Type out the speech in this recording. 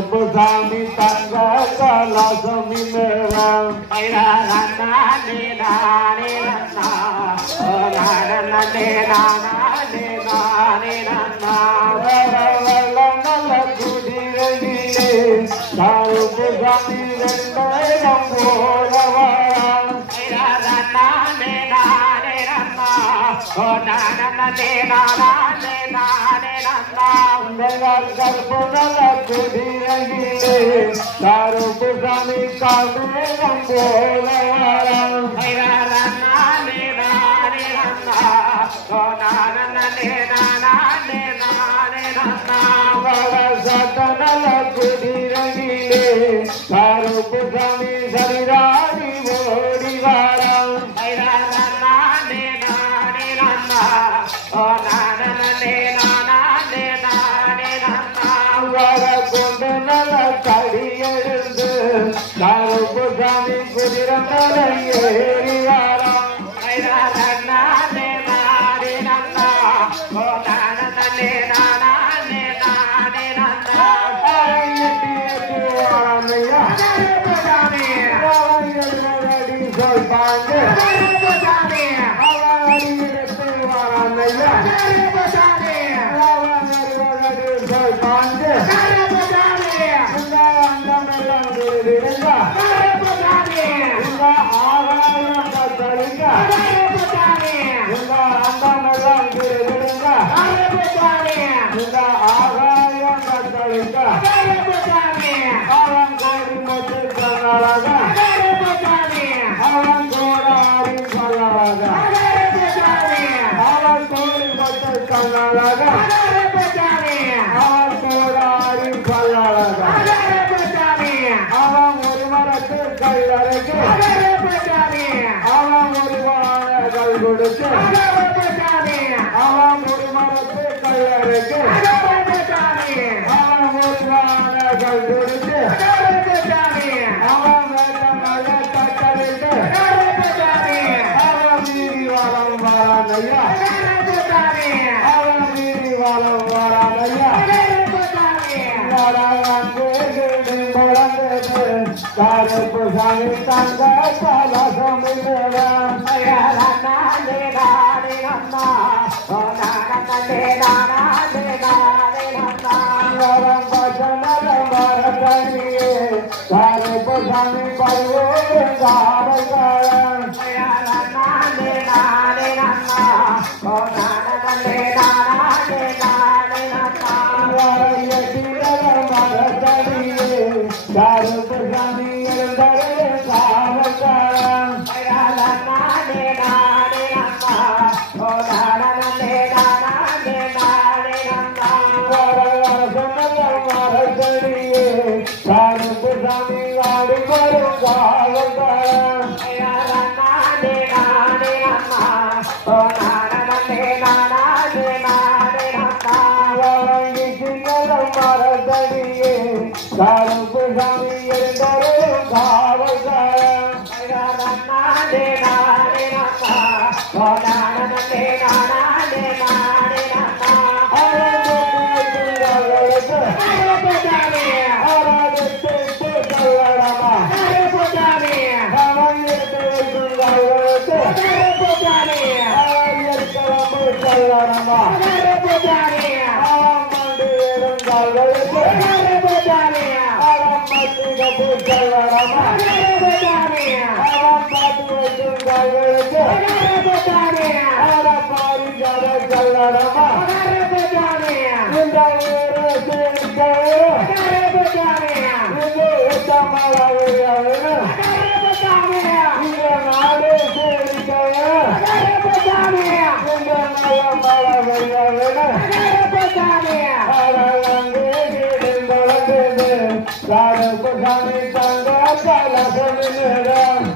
கருப்புசாமி தங்க கலசமி மேளம் நல்ல குதிரையிலே கருப்புசாமி ரெண்டாயிரம் போலவரம் கற்புநல குதிரையிலே கருப்புசாமி கருணம் போலவரம் சட்டநல குதிரையிலே கருப்புசாமி சரிராடி ஓடி வரம் கொண்டு நல கடியெழுந்து கருப்புசாமி குதிரை ஏறி வரம் அவன் ஒரு மரத்து கல்லறைக்கு அவன் ஒரு மாணகள் கொடுத்து அவன் வேலை கட்டளிட்டு அவன் மீறி வளம் வரானையா அவன் மீறி வளம் வரானையா கருப்புசாமி தங்க கலசமி மேளம் கருப்புசாமி பருவம் கருப்புசாமி வாடி வரும் காவல்காரன் மரத்தடியே கருப்புசாமி இருந்தரும் காவல்காரன் கருப்புசாமி தங்க கலசமி மேளம்